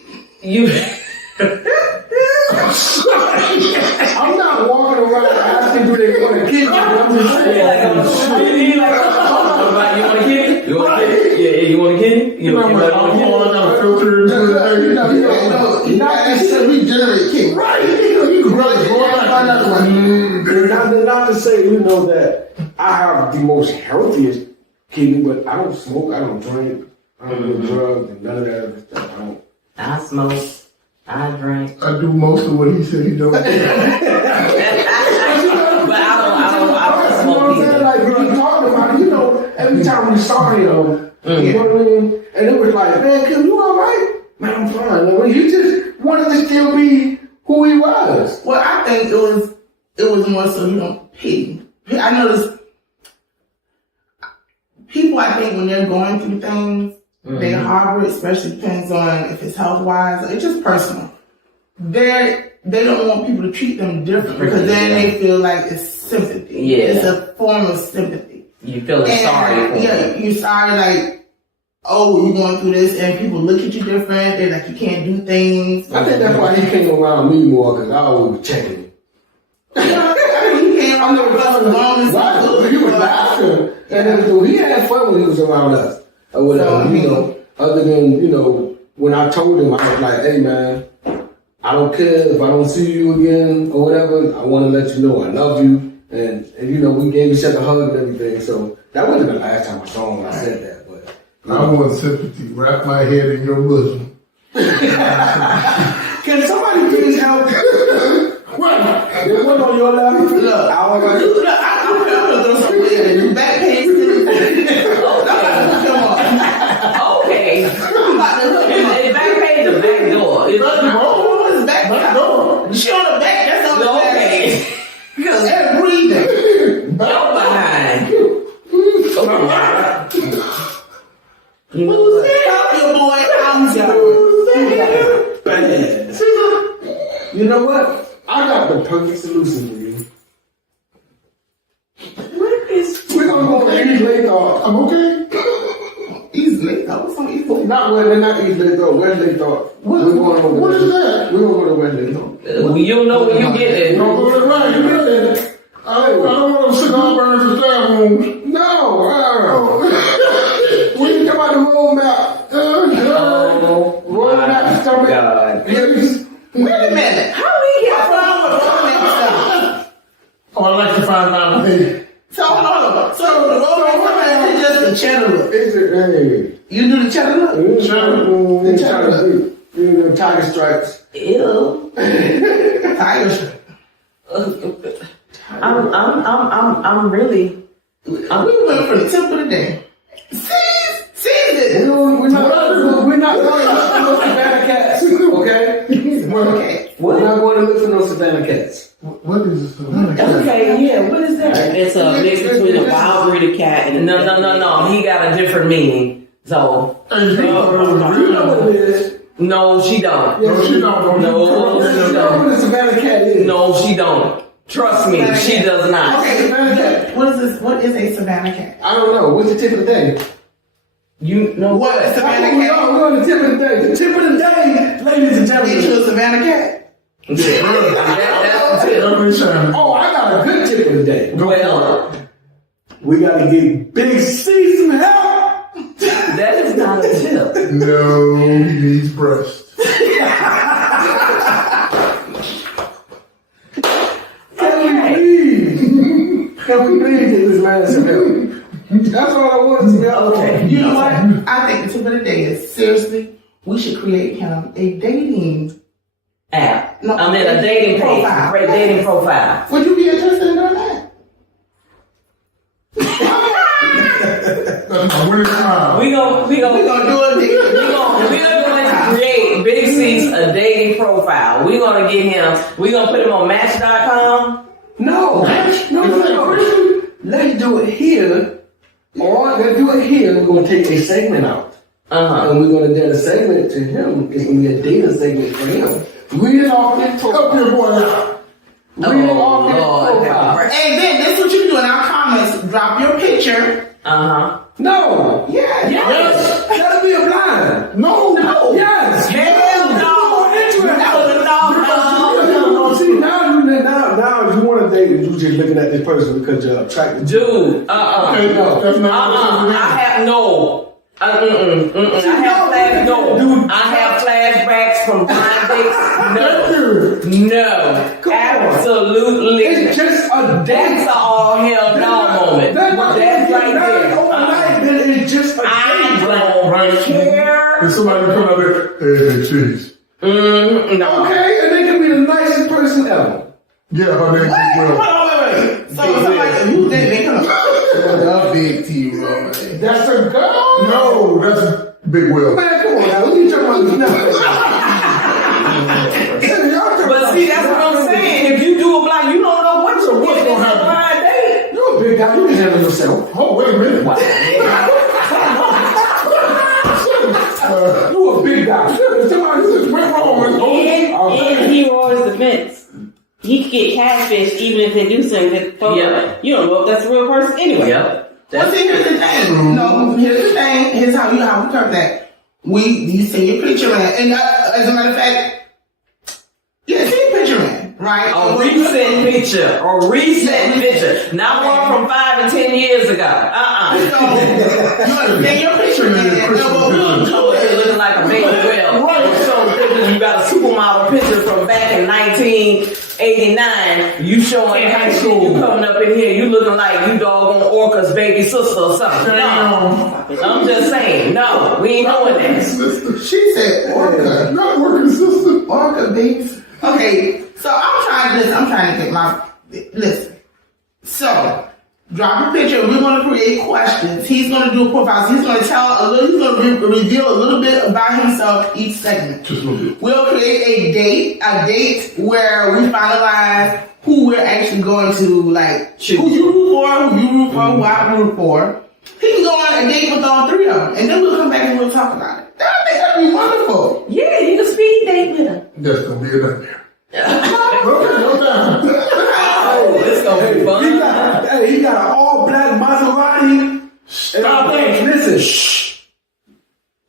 I'm not walking around asking do they want a kidney. I'm just saying. You want a kidney? You want a kidney? Yeah, you want a kidney? You want a kidney? I got a filter into it. He said we generate king. Right. You can really go back. Not to say, that I have the most healthiest kidney, but I don't smoke, I don't drink, I don't do drugs, and none of that other stuff. I smoke. I drink. I do most of what he said he don't. But I don't smoke either. Like, we talking about it, every time we saw him, you know what I mean? And it was like, man, Kim, you all right? Man, I'm fine. He just wanted to still be who he was. Well, I think it was more so you don't pay. I noticed people, I think, when they're going through things, they harbor, especially depends on if it's health wise, it's just personal. They don't want people to treat them different because then they feel like it's sympathy. Yeah. It's a form of sympathy. You feeling sorry for Yeah, them. you're sorry, like, oh, you're going through this, and people look at you different. They're like, you can't do things. I think that's why he came around me more, because I always was checking him. He came around the wellness. Right, he was laughing. And then he had fun when he was around us. Or whatever, other than, when I told him, I was like, hey, man, I don't care if I don't see you again or whatever. I want to let you know I love you. And we gave each other a hug and everything. So that wasn't the last time I saw him when I said that. But I want sympathy. Wrap my head in your bosom. can somebody please help? What? There's one on your left. Look, I'm gonna throw something in the back page. Okay. I'm about to hook him up. It's back page or back door? Back door. She on the back You know what? Help your boy out, Bad. You know what? I got the perfect solution for you. We're gonna go to East Lake Thought. I'm okay. East Lake Thought. What's on East Lake? Not East Lake Thought, West Lake Thought. What is that? We're gonna go to West Lake Thought. You'll know when you get there. Don't go to the right. You get there. I don't want them cigar burns and staff rooms. No, when you come out the roadmap, roadmap is coming. God. Wait a minute. How do we get around with roadmap stuff? Oh, I like to find out. Hey, So hold on. So the roadmap is just the cheddar look. Is it? Hey. You do the cheddar look? The cheddar. You know, tiger stripes. Ew. Tiger strip. I'm really. We went for the tip of the day. See We're not going to look for no Savannah cats, okay? Okay. What? We're not going to look for no Savannah cats. what is this? Okay, yeah. What is that? It's a mix between a wild breed cat and No. He got a different meaning. So. Hey, You know what it is. No, she don't. No, she don't. No, You know what a Savannah cat is. No, she don't. Trust me, she does not. Okay, Savannah cat. what is this? What is a Savannah cat? I don't know. What's the tip of the day? You know What a Savannah We're cat? on the tip of the day. The tip of the day, ladies and Get you gentlemen. a Savannah cat? That's the tip. Oh, I got a good tip of the day. Well, We got to get Big C some help. that is not a tip. No, he needs breast. Can we please get this man some help? That's all I wanted to be Okay. You know what? I think the tip of the day is seriously, we should create him a dating. App. No, I mean a dating page. profile. Great dating profile. Would you be interested in doing that? That's my winning time. We gonna We're gonna do a dating. we're going to create Big C's a dating profile. We're gonna get him. We're gonna put him on Match.com. No. Let's do it here. Or let's do it here. We're going to take a segment out. And we're going to dedicate a segment to him. It's going to be a data segment for him. Read it off his profile. Help your boy out. Read it off his profile. And then this is what you do in our comments. Drop your picture. No. Yeah. Yes. That'll be a blind. No. Yes. Hell no. See, now you want to date and you just looking at this person because you're attracted. Dude. Okay, no, that's not I have no. I have flashbacks from blind dates. No, absolutely. It's just a date. That's a all hell no moment. That's right there. Overnight, then it's just a I date. don't care. And somebody come up there, hey, cheese. No. Okay, and they can be the nicest person ever. Yeah, her name is Will. Wait. So somebody who did they come up? The big T-Roy. That's a girl. No, that's Big Will. Man, come on now. What you talking about? But see, that's what I'm saying. If you do a blind, you don't know what you're what's getting in gonna a happen? blind date. You're a big guy. You can handle yourself. Oh, wait a minute. What? You're a big guy. Somebody just went wrong. in Leroy's defense. He can get catfish even if they do something. Yeah. You don't know if that's a real person anyway. Yep. Well, see, here's the thing. No, here's the thing. Here's how we turn that. You send your picture in, and as a matter of fact, yeah, send your picture in, right? A recent picture. Not one from 5 and 10 years ago. So, you send your picture in, and You're looking like a baby whale. Right. So pictures, you got a supermodel picture from back in 1989. You showing high school. You coming up in here. You looking like you doggone Orca's baby sister or something. No. I'm just saying. No, we ain't doing that. she said, Orca. Not working sister. Orca, babies. Okay, so I'm trying to get my, listen. So, drop a picture. We're going to create questions. He's going to do a profile. So he's going to he's going to reveal a little bit about himself each segment. Just a little bit. We'll create a date where we finalize who we're actually going to, like, who you root for, who I root for. He can go on a date with all three of them, and then we'll come back and we'll talk about it. That'd be wonderful. Yeah, you can speed date with him. That's gonna be a nightmare. Okay, no doubt. Oh, it's gonna be fun. He got an all black Maserati. Stop it. Listen, shh.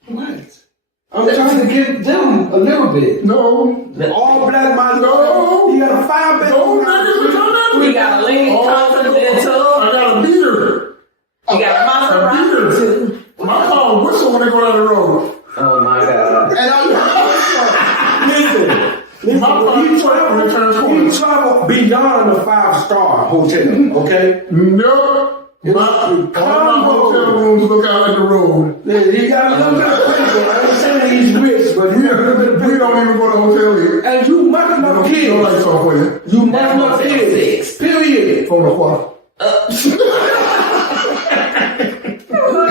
What? I'm trying to give them a little bit. No. All black Maserati. No. He got a 5-bedroom. We got a Lincoln Continental. I got a beater. You got a Maserati too. My car will whistle when they go down the road. Oh my God. And Listen, My car he when it turns corners. travel beyond a 5-star hotel, okay? Nope. My hotel rooms look out at the road. He got a little bit of paper. I ain't saying he's rich, but he got a little bit of We paper. don't even go to hotel here. And you must know No lights kids. off for you. You must That's know what kids. six. Period. Phone a quarter.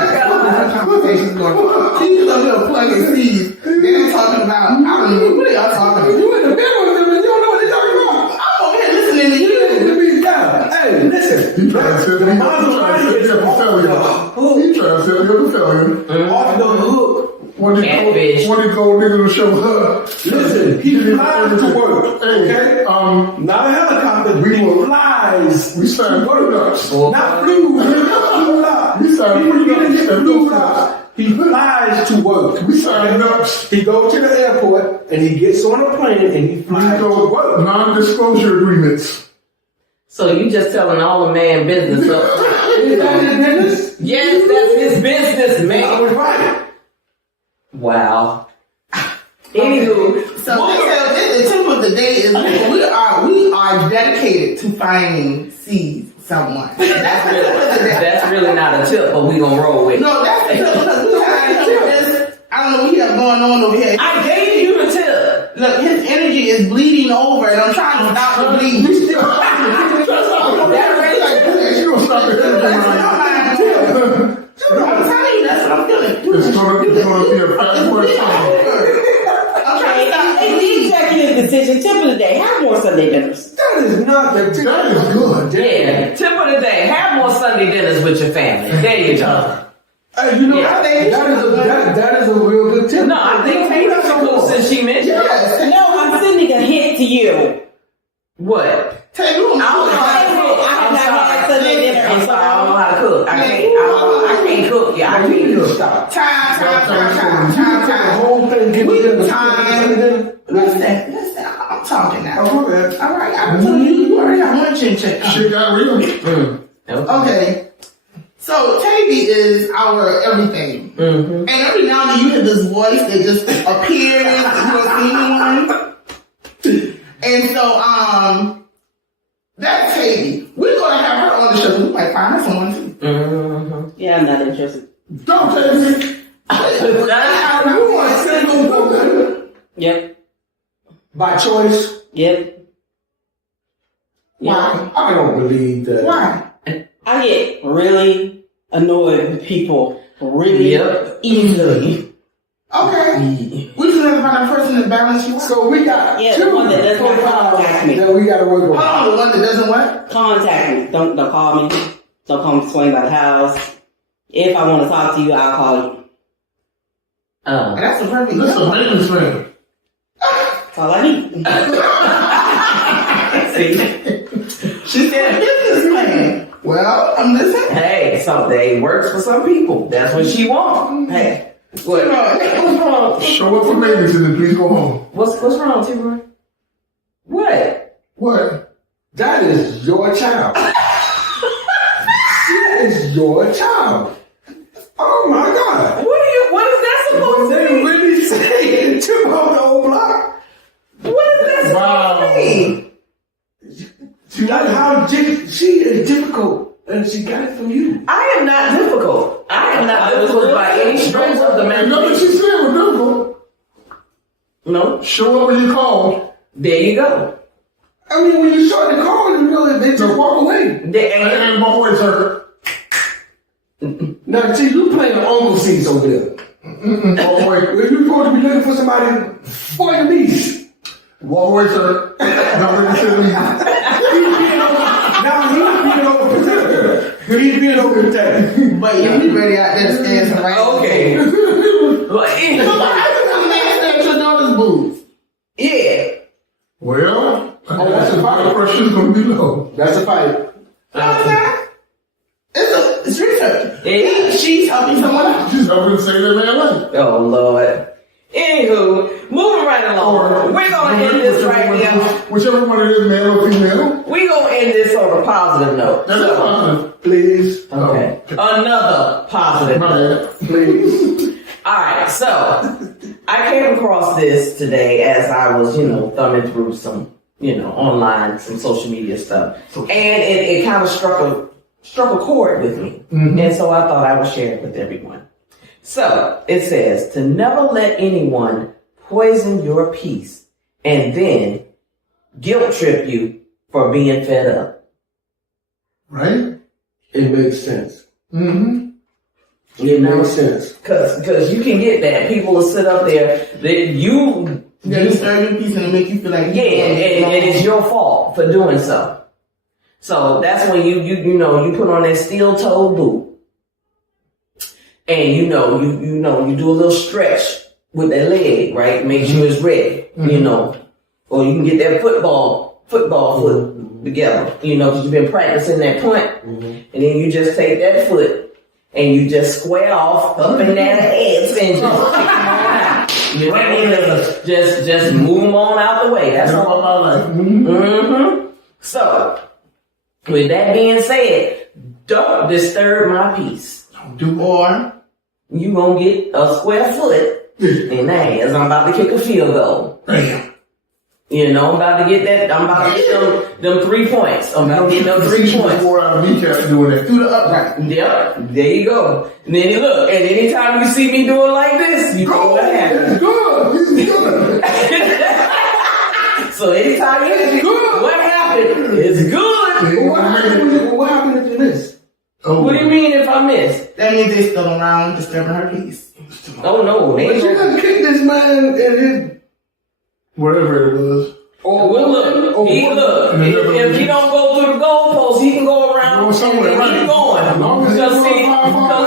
conversations going on. She's a little plugging seeds. They're talking about, I don't know, what are y'all talking about? You in the middle of them and you don't know what they're talking about. I'm over here listening to you. Hey, listen. He trying to set me up for failure. He trying to set me up for failure. Off the hook. When he Catfish. go nigga to show her. Listen, he flies to work. Hey, Okay? Not a helicopter. We He will- flies. we signed prenups. Not flew. Flew up. We signed He didn't get prenups. flew up. He flies to work. We signed ups. He goes to the airport and he gets on a plane and he We flies to go work. non-disclosure agreements. So you just telling all the man business up. Is that his business? Yes, that's his business, I man. was right. Wow. Anywho, So the tip of the day is we are dedicated to finding someone. that's really not a tip, but we gonna roll with it. No, that's the tip because we had this. I don't know what he has going on over here. I gave you the tip. Look, his energy is bleeding over, and I'm trying to stop the bleeding. We still that really you gonna stop it. I'm telling you, that's what I'm feeling. It's gonna be a fat boy song. I'm trying to stop the Hey, bleeding. executive decision, tip of the day, have more Sunday dinners. That is not the tip. That is good. Yeah. Tip of the day: have more Sunday dinners with your family. There you go. You know, Yeah. that is a real good tip. No, I think Taylor's cool since she mentioned it. Yes. No, I'm sending a hint to you. What? Tell you, I don't know how to cook. I have not had Sunday dinner. I'm sorry, I don't know how to cook. I can't cook. Yeah, I You need can't to stop. Time. Whole thing get together. Time. Listen, I'm talking now. Oh, man. All right, I'm telling you already have one chin check. Shit got real. Okay. So Tavy is our everything. Mm-hmm. And every now and then you hear this voice that just appears, you know, and so that's Tavy. We're gonna have her on the show. We might find her someone too. Mm-hmm. Yeah, I'm not interested. Don't tell me. You are a single woman Yep. by choice. Yep. Why? I don't believe that. Why? I get really annoyed with people really easily. Okay. We just have to find a person to balance you out. So we got Yeah, two the one that does not contact me. that we got to work on. Oh, the one that doesn't what? Contact me. Don't call me. Don't come swing by the house. If I want to talk to you, I'll call you. That's a perfect This is a maintenance man. That's all I need. See? She said business plan. Well, I'm listening. Hey, someday works for some people. That's what she wants. Hey, what? What's wrong? Show up for maintenance and then please go home. What's wrong, T-Roy? What? What? That is your child. That is your child. Oh my God. What is that supposed Was to they mean? really saying two on the old block? What is that supposed to mean? She is difficult, and she got it from you. I am not difficult. I am not difficult by any stretch of the And nothing imagination. she said was difficult. No. Show up when you call. There you go. I mean, when you start the call, you know they just walk away. There ain't. And walk away, sir. Now, see, you playing the uncle seats over there. Walk away. If you're supposed to be looking for somebody for your niece. Walk away, sir. Not ready to sit me. Now he's being over protected. He's being overprotective. But you be ready out there to stand some right. Okay. Stand your daughter's boobs. Yeah. Well, that's a fight. The pressure's going to be low. That's a fight. It's research. Yeah. She's helping someone else. She's helping to save that man life. Oh, Lord. Anywho, moving right along. We're going to end this right now. Whichever one it is, male or female. We're going to end this on a positive note. That's So, positive. Please. okay. Another positive note. Please. All right, so I came across this today as I was, thumbing through some, online, some social media stuff, and it kind of struck a chord with me, and so I thought I would share it with everyone. So it says to never let anyone poison your peace and then guilt trip you for being fed up. Right? It makes sense. Mm-hmm. It makes sense. Cause you can get that. People will sit up there that you disturb your peace and make you feel like and it's your fault for doing so. So that's when you put on that steel toe boot. And you do a little stretch with that leg, right? Make sure it's ready, or you can get that football foot together, because you've been practicing that punt, and then you just take that foot and you just square off up and down the heads and just kick them on out. Just move them on out the way. That's all my life. So, with that being said, don't disturb my peace. Or You gonna get a square foot in the ass. I'm about to kick a field goal. Bam. I'm about to get that. I'm about to get them 3 points. I'm about to get them 3 points. 4 out of kneecaps doing that. through the upright. Yep, there you go. And then look, and anytime you see me doing like this, you know what happened. It's good. It's good. So anytime you see what happened, it's good. What happened if you miss? What do you mean if I miss? That means they still around disturbing her peace. Oh no, they But ain't you gonna- done kicked this man in his... Whatever it was. Well, look, if he don't go through the goalpost, he can go around and keep going. Because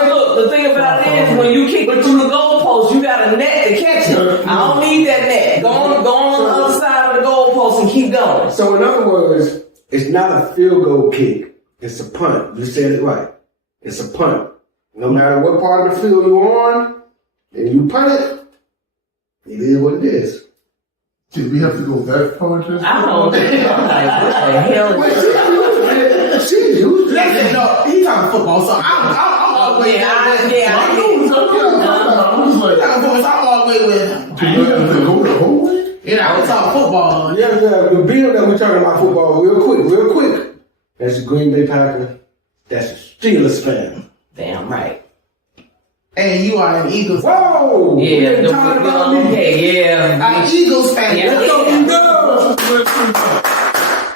look, the thing about it is when you kick it through the goalpost, you got a net to catch it. I don't need that net. Go on the other side of the goalpost and keep going. So in other words, it's not a field goal kick. It's a punt. You said it right. It's a punt. No matter what part of the field you're on, and you punt it, it is what it is. Did we have to go that far? I don't know. I'm like, what the hell is this? Listen, no, he's talking football, so I'm all the way down there. I'm just like, I'm all the way with him. do you have to go the whole way? I was talking football. Yeah, being that we're talking about football real quick. That's the Green Bay Packers. That's a Steelers fan. Damn right. And you are an Eagles fan. Whoa! Yeah, We're talking about me. okay, yeah. An Eagles fan. Yeah.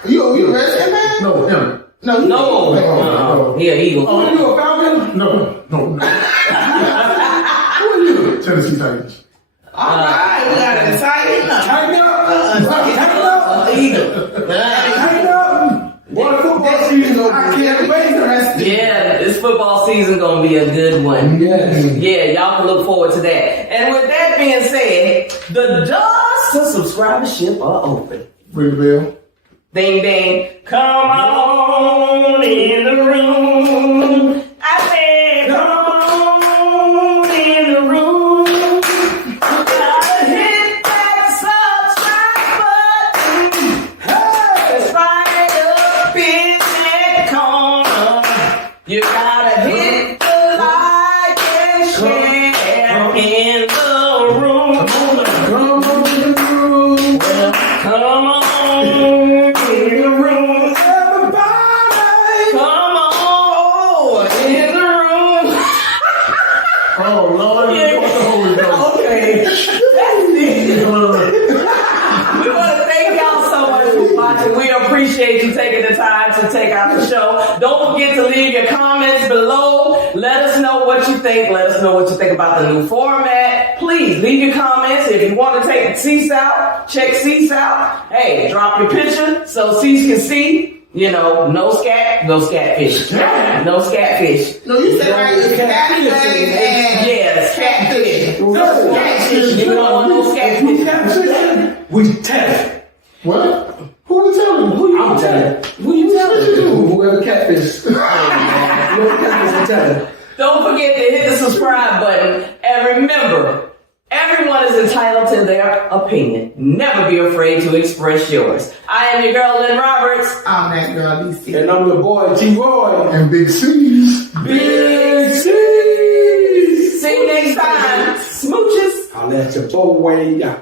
You ready, man? No, him. No. Yeah, Eagles. Oh, you a Falcon? No. Who are you? Tennessee Titans. All right, we got to decide now. Tighten up. Eagles. Tighten up. What football season I can't wait the rest of Yeah, this football season gonna be a good one. Yes. Yeah, y'all can look forward to that. And with that being said, the doors to subscribership are open. Ring the bell. Ding ding. Come on in the room. I said, come on in the room. Gotta hit that subscribe button. Hey, it's right up in that corner. You gotta hit the like and share in the room. Come on in the room. Come on in the room. Everybody. Come on in the room. Oh, Lord. Yeah. What the Holy Ghost? Okay, that's it. We want to thank y'all so much for watching. We appreciate you taking the time to take out the show. Don't forget to leave your comments below. Let us know what you think. Let us know what you think about the new format. Please leave your comments. If you want to take Cease out, check Cease out. Hey, drop your picture so Cease can see. You know, no scatfish. No scatfish. No, you said right, it's catfish and Yes, catfish. No catfish. You don't want no scatfish. We tell it. What? Who we telling? Who you I'm telling? telling. Who you telling? Whoever catfish. Whoever catfish, I'm telling. Don't forget to hit the subscribe button. And remember, everyone is entitled to their opinion. Never be afraid to express yours. I am your girl, Lynn Roberts. I'm that girl, DC. And I'm your boy, T-Roy. And Big C's. Big C. See you next time. Smooches. I'll let your boy.